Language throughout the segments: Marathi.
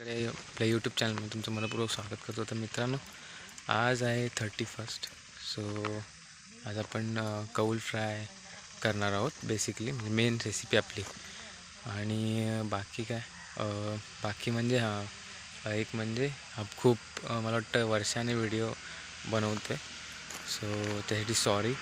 कडे आपल्या यूट्यूब चॅनलमध्ये तुमचं मनपूर्वक स्वागत करतो. तर मित्रांनो, आज आहे 31. सो आज आपण कौल फ्राय करणार आहोत. बेसिकली म्हणजे मेन रेसिपी आपली. आणि बाकी काय बाकी म्हणजे एक म्हणजे खूप मला वाटतं वर्षाने व्हिडिओ बनवतो आहे. सो त्यासाठी सॉरी.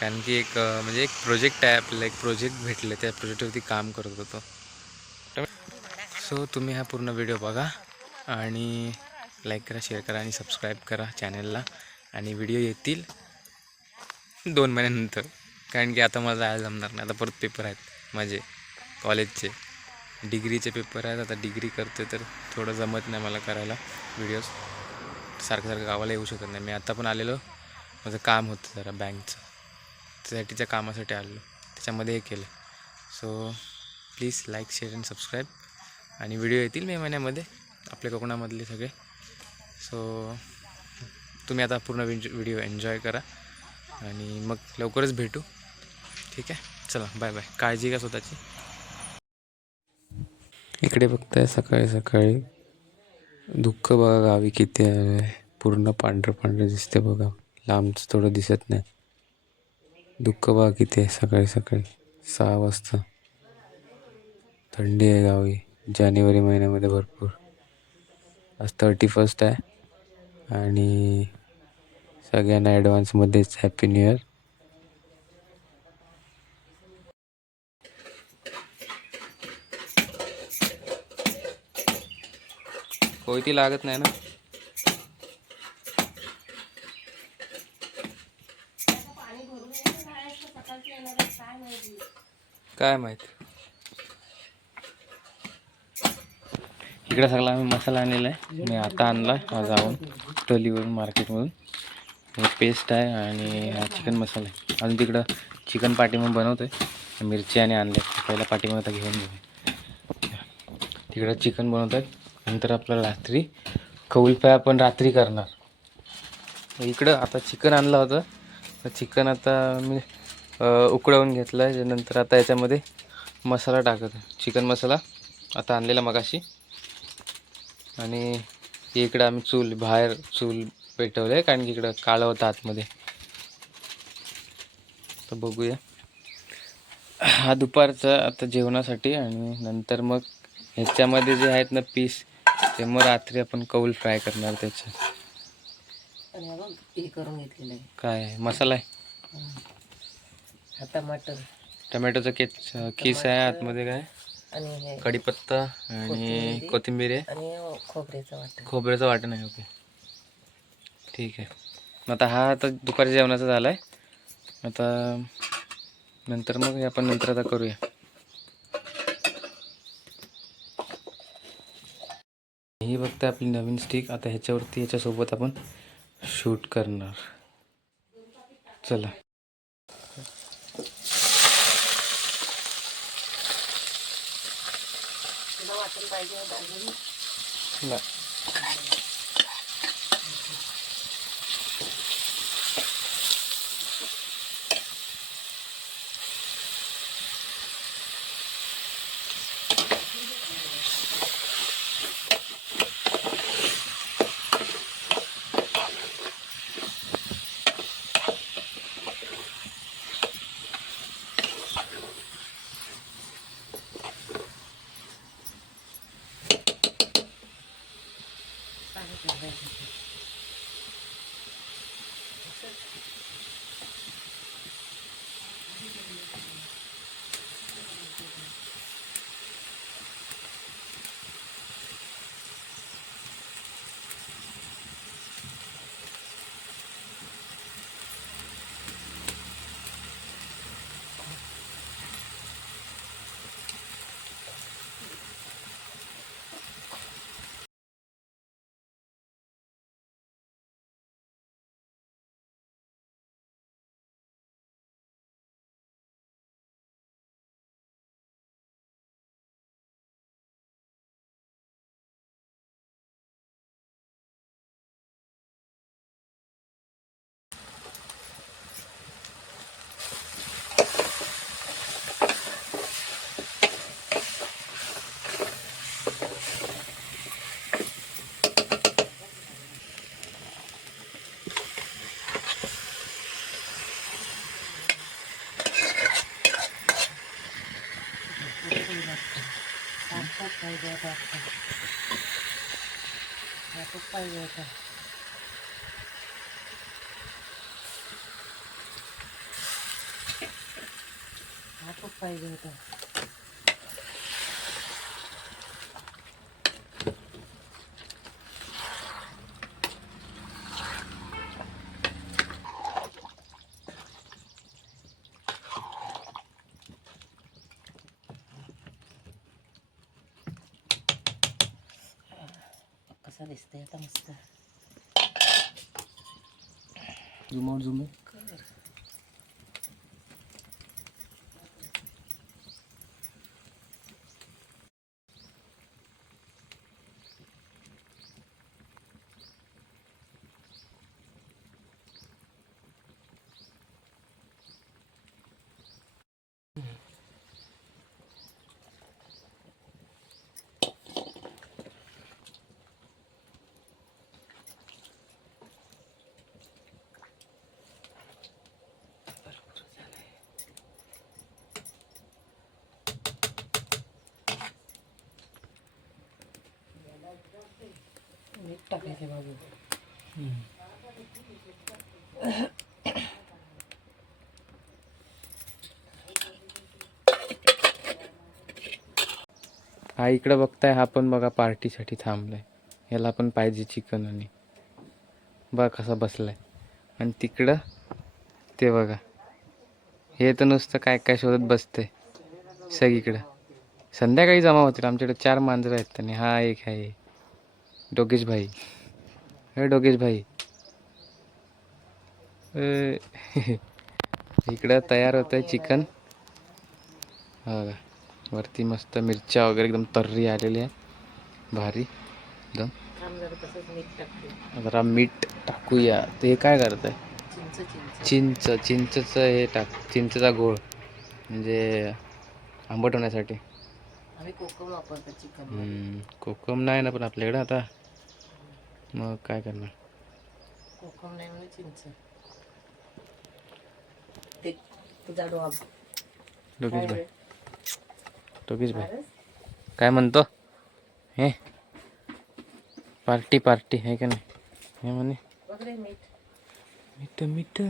कारण की म्हणजे एक प्रोजेक्ट आहे आपल्याला, एक प्रोजेक्ट भेटले, त्या प्रोजेक्टवरती काम करत होतो. सो तुम्ही हा पूर्ण व्हिडिओ बघा आणि लाईक करा, शेअर करा आणि सबस्क्राईब करा चॅनलला. आणि व्हिडिओ येतील 2 महिन्यानंतर, कारण की आता मला जायला जमणार नाही. आता परत पेपर आहेत माझे कॉलेजचे, डिग्रीचे पेपर आहेत. आता डिग्री करते तर थोडं जमत नाही मला करायला व्हिडिओज. सारखं गावाला येऊ शकत नाही. मी आता पण आलेलो, माझं काम होतं जरा बँकचं, त्यासाठीच्या कामासाठी आलेलो, त्याच्यामध्ये हे केलं. सो प्लीज लाईक, शेअर आणि सबस्क्राईब. आणि व्हिडिओ येतील मे महिन्यामध्ये आपल्या कोकणामधले सगळे. सो तुम्ही आता पूर्ण व्हिडिओ एन्जॉय करा आणि मग लवकरच भेटू. ठीक आहे, चला बाय बाय. काळजी घ्या स्वतःची. इकडे बघताय सकाळी सकाळी दुःख बघा गावी किती आहे. पूर्ण पांढरं पांढरं दिसते बघा, लांबच थोडं दिसत नाही. दुःख बघा किती आहे सकाळी सकाळी 6 वाजता. थंडी आहे गावी जानेवारी महिन्यामध्ये भरपूर. आज 31 आहे आणि सगळ्यांना ॲडव्हान्समध्येच हॅपी न्यू इयर. कोयती लागत नाही ना. काय माहित. इकडे सगळा आम्ही मसाला आणलेला आहे. मी आता आणला जाऊन टलीवरून, मार्केटमधून. हे पेस्ट आहे आणि हा चिकन मसाला आहे. अजून तिकडं चिकन पाटी म्हणून बनवतो आहे. मिरची आणि आणले पहिला पाठीमध्ये आता घेऊन घेऊ. तिकडं चिकन बनवत आहेत. नंतर आपलं रात्री कौल फ्राय आपण रात्री करणार. इकडं आता चिकन आणलं होतं, तर चिकन आता मी उकळवून घेतलं आहे. नंतर आता याच्यामध्ये मसाला टाकत आहे, चिकन मसाला आता आणलेला मगाशी. आणि इकडं आम्ही बाहेर चूल पेटवलं आहे, कारण की इकडं काळं होतं आतमध्ये. तर बघूया. हा दुपारचा आता जेवणासाठी. आणि नंतर मग ह्याच्यामध्ये जे आहेत ना पीस, ते मग रात्री आपण कौल फ्राय करणार त्याचे. हे करून घेतलेलं आहे. काय मसाला आहे? टमॅटोचा किस आहे आतमध्ये. काय आणि हे कढीपत्ता आणि कोथिंबीर आहे आणि खोबऱ्याचं वाटण आहे. ओके, ठीक आहे. आता हा आता दुपारच्या जेवणाचा झाला आहे. आता नंतर मग आपण नंतर आता करूया. ही बघते आपली नवीन स्टिक. आता ह्याच्यावरती ह्याच्यासोबत आपण शूट करणार. चला. वाटण पाहिजे पाहिजे आता हातच पाहिजे आता हातच पाहिजे होता कसा दिसतंय आता मस्त झुम मीठ टाकायचे बाबू हा इकडं बघताय हा पण बघा पार्टीसाठी थांबलाय याला पण पाहिजे चिकन आणि बघा कसा बसलाय आणि तिकडं ते बघा हे तर नुसतं काय काय शोधत बसते सगळीकडं संध्याकाळी जमा होतील आमच्याकडे 4 मांजरं आहेत आणि हा एक आहे डोगेश भाई हे डोगेश भाई इकडं तयार होत आहे चिकन बघा वरती मस्त मिरच्या वगैरे एकदम तर्री आलेली आहे भारी एकदम थांब जरा तसंच मीठ टाकते जरा मीठ टाकूया ते काय करत आहे चिंच चिंचचं हे टाक चिंचचा गोळ म्हणजे आंबट होण्यासाठी आम्ही कोकम वापरतो चिकन कोकम नाही ना पण आपल्याकडे आता मग काय करणार कोकम नाही म्हणजे चिंच ते तुझा डॉग डोगेश भाई डोगेश भाई काय म्हणतो हे पार्टी पार्टी आहे का नाही हे म्हणे वगैरे मीठ मीठ मीठ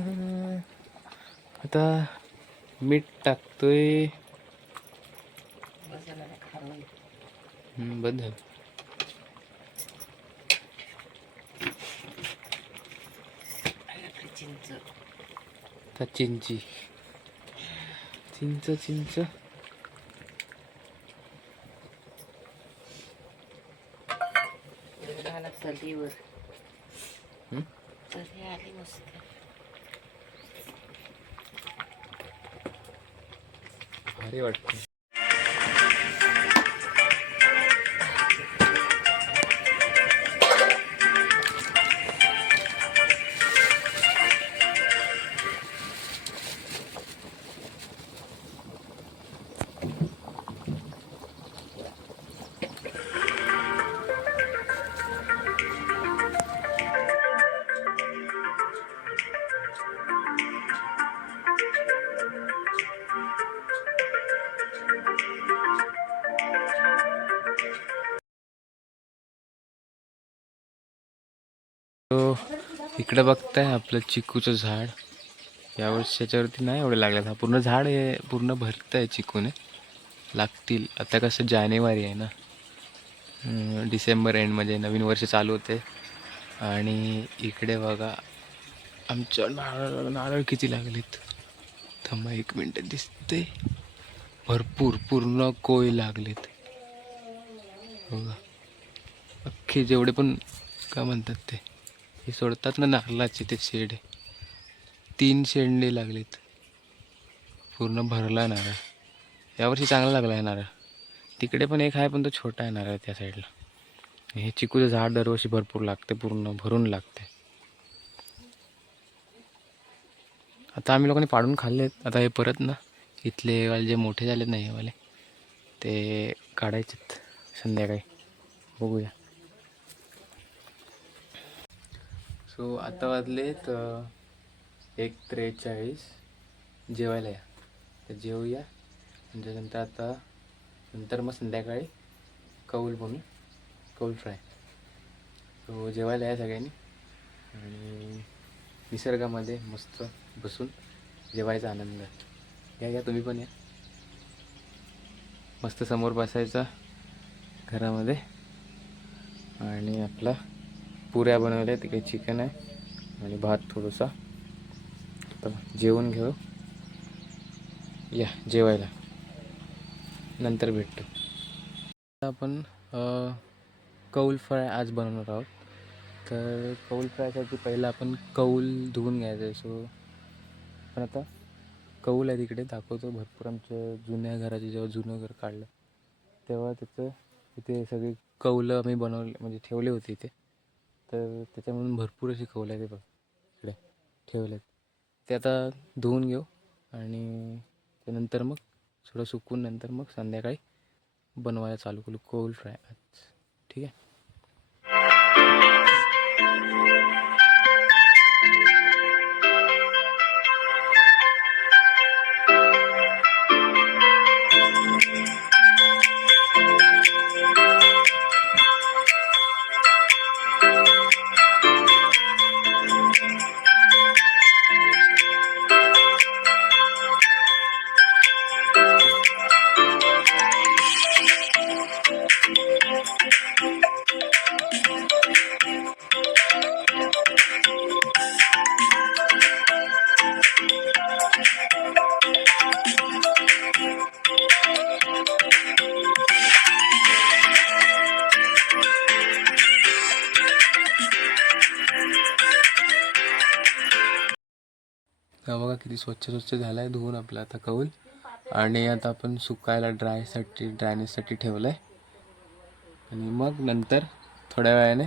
आता मीठ टाकतोय बसायला नाही खारवली बंद झालं चिंच आता चिंच चिंच घाला तलीवर तली आली मस्त भारी वाटतं तो इकडे बघताय आपलं चिकूचं झाड यावर्षी याच्यावरती नाही एवढे लागले हा पूर्ण झाड हे पूर्ण भरतं आहे चिकूने लागतील आता कसं जानेवारी आहे ना डिसेंबर एंडमध्ये नवीन वर्ष चालू होते आणि इकडे बघा आमच्या नारळ किती लागलेत थांबा 1 मिनिट दिसते भरपूर पूर्ण कोय लागलेत बघा अख्खे जेवढे पण काय म्हणतात ते हे सोडतात ना नारळाचे ते शेड 3 शेंडे लागलेत पूर्ण भरला नारळ यावर्षी चांगला लागला आहे नारळ तिकडे पण एक आहे पण तो छोटा आहे नारळ त्या साईडला हे चिकूचं झाड दरवर्षी भरपूर लागते पूर्ण भरून लागते आता आम्ही लोकांनी पाडून खाल्लेत आता हे परत ना इथले वाले जे मोठे झालेत नाही वाले ते काढायचेत संध्याकाळी बघूया सो आता वाजलेत 1:43 जेवायला या तर जेवूया त्याच्यानंतर आता नंतर मग संध्याकाळी कौल बनू, कौल फ्राय. तो जेवायला या सगळ्यांनी आणि निसर्गामध्ये मस्त बसून जेवायचा आनंद. घ्या तुम्ही पण या. मस्त समोर बसायचा घरामध्ये आणि आपला पुऱ्या बनवल्या, तिकडे चिकन आहे आणि भात थोडंसा. तर जेवण घेऊ, या जेवायला, नंतर भेटतो. आपण कौल फ्राय आज बनवणार आहोत. तर कौल फ्रायसाठी पहिलं आपण कौल धुवून घ्यायचं. सो पण आता कौल आहे तिकडे दाखवतो. भरपूर आमच्या जुन्या घराचे जेव्हा जुनं घर काढलं तेव्हा त्याचं इथे सगळी कौलं आम्ही बनवले, म्हणजे ठेवले होते इथे. तर त्याच्यामधून भरपूर अशी कौलं आहे, ते बघ इकडे ठेवले. ते आता धुवून घेऊ आणि त्यानंतर मग थोडं सुकून नंतर मग संध्याकाळी बनवायला चालू करू कौल फ्राय आज. ठीक आहे. हा बघा किती स्वच्छ झाला आहे धुवून आपला आता कौल. आणि आता आपण सुकायला ड्रायनेससाठी ठेवलं आहे. आणि मग नंतर थोड्या वेळाने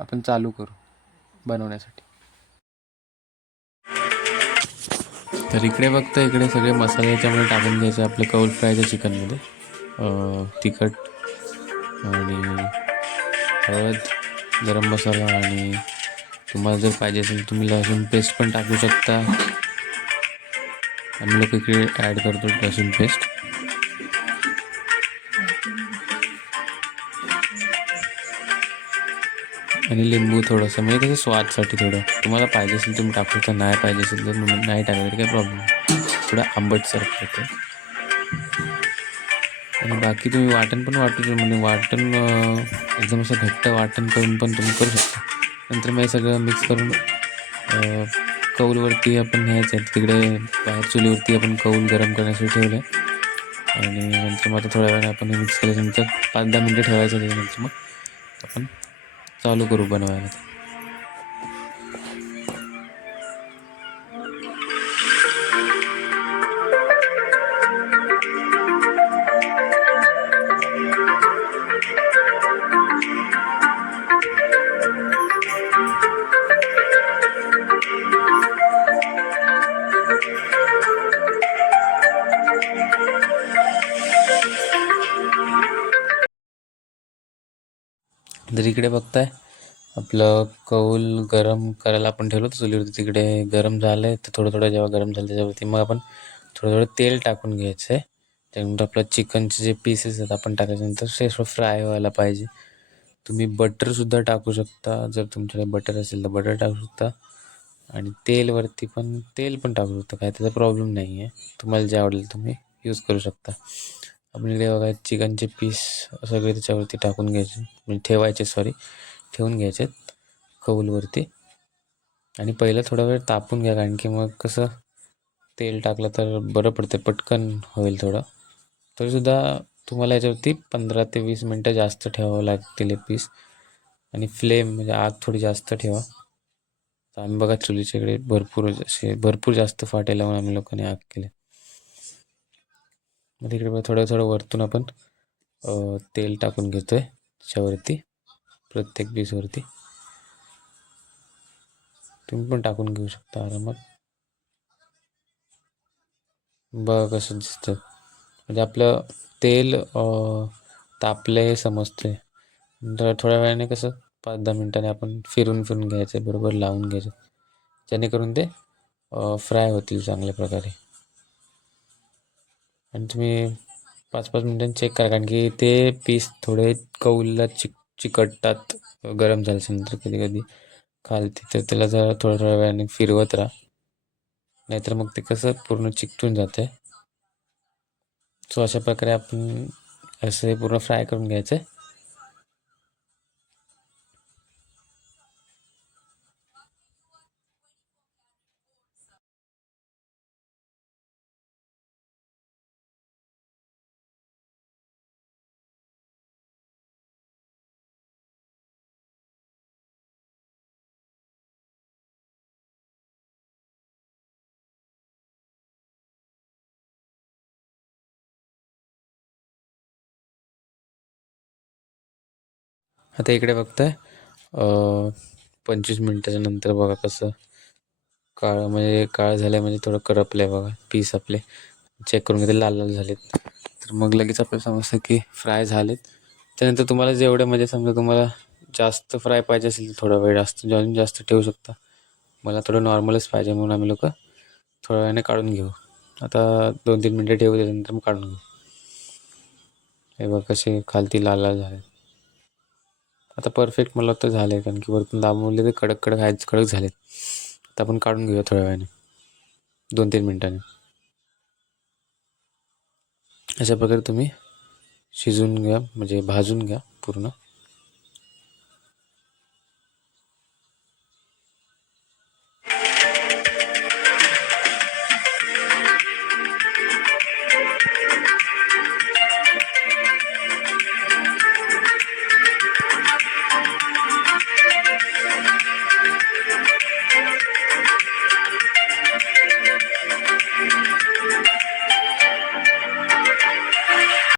आपण चालू करू बनवण्यासाठी. तर इकडे बघता, इकडे सगळे मसाले याच्यामध्ये टाकून घ्यायचे आपलं कौल फ्रायच्या चिकनमध्ये. तिखट आणि हळद, गरम मसाला, आणि तुम्हाला जर पाहिजे असेल तुम्ही लसूण पेस्ट पण टाकू शकता. आम्ही लोक इकडे ॲड करतो लसूण पेस्ट. आणि लिंबू थोडंसं, म्हणजे कसं स्वादसाठी थोडं. तुम्हाला पाहिजे असेल तुम्ही टाकू शकता, नाही पाहिजे असेल तर नाही टाकलं तरी काही प्रॉब्लेम नाही. थोडं आंबटसर होतं. आणि बाकी तुम्ही वाटण पण वाटू शकता, म्हणजे वाटण एकदम असं घट्ट वाटण करून पण तुम्ही करू शकता. नंतर मग हे सगळं मिक्स करून कौलवरती आपण न्यायचं आहे. तिकडे बाहेर चुलीवरती आपण कौल गरम करण्यासाठी ठेवलं आहे. आणि नंतर मग आता थोड्या वेळाने आपण हे मिक्स केल्यानंतर 5-10 मिनटं ठेवायचं. त्याच्यानंतर मग आपण चालू करू बनवायला. जर इकडे बघताय आपलं कौल गरम करायला आपण ठेवलं होतं चुलीवरती, तिकडे गरम झालं आहे. तर थोडं जेव्हा गरम झालं त्याच्यावरती मग आपण थोडं तेल टाकून घ्यायचं आहे. त्यानंतर आपलं चिकनचे जे पीसेस आहेत आपण टाकायच्यानंतर ते फ्राय व्हायला पाहिजे. तुम्ही बटरसुद्धा टाकू शकता, जर तुमच्याकडे बटर असेल तर बटर टाकू शकता. आणि तेल पण टाकू शकता, काय त्याचा प्रॉब्लेम नाही आहे. तुम्हाला जे आवडेल तुम्ही यूज करू शकता. आपण इकडे बघा चिकनचे पीस सगळे त्याच्यावरती टाकून घ्यायचे, म्हणजे ठेवून घ्यायचे कौलवरती. आणि पहिलं थोडा वेळ तापून घ्या, कारण की मग कसं तेल टाकलं तर बरं पडतं, पटकन होईल थोडं. तरीसुद्धा तुम्हाला याच्यावरती 15 ते 20 मिनटं जास्त ठेवावं लागतील हे पीस. आणि फ्लेम म्हणजे आग थोडी जास्त ठेवा. तर आम्ही बघा चुलीच्या इकडे भरपूर जास्त फाटे लावून आम्ही लोकांनी आग केले. मग तिकडे थोडं वरतून आपण तेल टाकून घेतोय त्याच्यावरती, प्रत्येक पीसवरती. तुम्ही पण टाकून घेऊ शकता आरामात. बघा कसं दिसतं, म्हणजे आपलं तेल तापले समजते. थोड्या वेळाने कसं 5-10 मिनटाने आपण फिरून घ्यायचं, बरोबर लावून घ्यायचं, जेणेकरून ते फ्राय होतील चांगल्या प्रकारे. आणि तुम्ही 5-5 मिनिटांनी चेक करा, कारण की ते पीस थोडे कौलला चिकटतात गरम झाल्यानंतर कधी कधी खालती. तर त्याला जरा थोड्या थोड्या वेळाने फिरवत राहा, नाहीतर मग ते कसं पूर्ण चिकटून जातं. सो अशा प्रकारे आपण असं हे पूर्ण फ्राय करून घ्यायचं. आता इकडे बघताय 25 मिनिटाच्या नंतर बघा कसं काळ झालं, म्हणजे थोडं करपलं आहे बघा पीस आपले. चेक करून घेते, लाल लाल झालेत. तर मग लगेच आपल्याला समजतं की फ्राय झालेत. त्यानंतर तुम्हाला जेवढे म्हणजे समजा तुम्हाला जास्त फ्राय पाहिजे असेल तर थोडा वेळ जास्त ठेवू शकता. मला थोडं नॉर्मलच पाहिजे म्हणून आम्ही लोक थोड्या वेळाने काढून घेऊ. आता 2-3 मिनटं ठेवू, त्याच्यानंतर मग काढून घेऊ. हे बघ कसे खालती लाल लाल झाले. आता परफेक्ट मला वाटतं झालं आहे, कारण की वरतून दाबवले ते कडक कडक आहेत, कडक झालेत. आता आपण काढून घेऊया थोड्या वेळाने, 2-3 मिनटांनी. अशा प्रकारे तुम्ही शिजवून घ्या, म्हणजे भाजून घ्या पूर्ण.